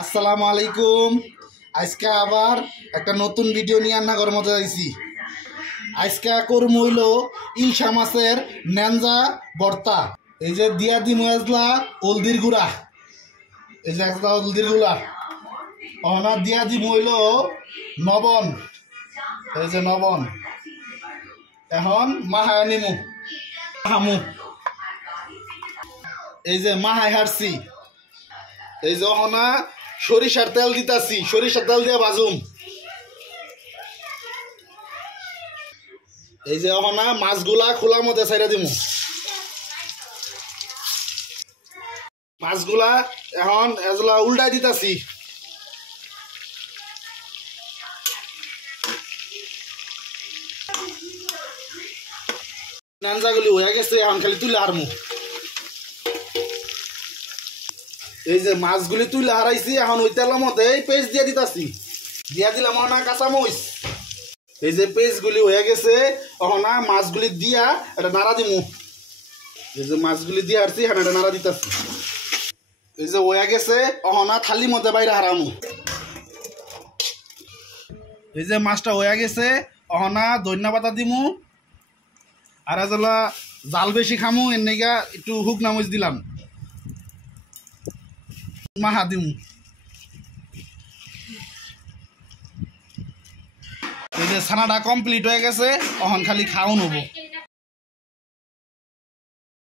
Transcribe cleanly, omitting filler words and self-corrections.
আসসালামু আলাইকুম। আজকে আবার একটা নতুন ভিডিও নিয়ে রান্নাঘরের মধ্যে আইছি। আজকে করম হইল ইলশা মাছের ন্যাঞ্জা ভর্তা। এই যে দিয়া দিমু এজলা হলদির গুঁড়া, এই যে একটা হলদির গুঁড়া অনা দিয়া দিমু হইল লবণ, এই যে লবণ। এখন মাহায় নিমু হামু, এই যে মাহায় হারছি। এই যে অনা সরিষার তেল দিতাছি, সরিষার তেল দিয়ে বাজুম। এই যে অনা মাছগুলা খোলার মধ্যে ছাইরা দিমু। মাছগুলা এখন এজলা উল্টাই দিতাছি। নানজাগুলি হয়ে গেছে, এখন খালি তুলে হারমু। এই যে মাছগুলি তুলে হারাইছি, এখন ওই তেলের মধ্যে পেস্ট দিয়ে দিতাছি। দিয়া দিলাম না কাঁচামরিচ। এই যে পেস্টগুলি হয়ে গেছে, এখন মাছগুলি দিয়া এটা নাড়া দিমু। এই যে মাছগুলি দিয়ে হারছি, এখন এটা নাড়া দিতাছি। এই যে হয়ে গেছে, এখন থালির মধ্যে বাইরে হারামু। এই যে মাছটা হয়ে গেছে, এখন ধনিয়া পাতা দিমু। আর এজলা জাল বেশি খামু, এর নাইগা একটু শুকনা মরিচ দিলাম। মাহা দিমু। এই যে ছানাটা কমপ্লিট হয়ে গেছে, এখন খালি খাওন হবো।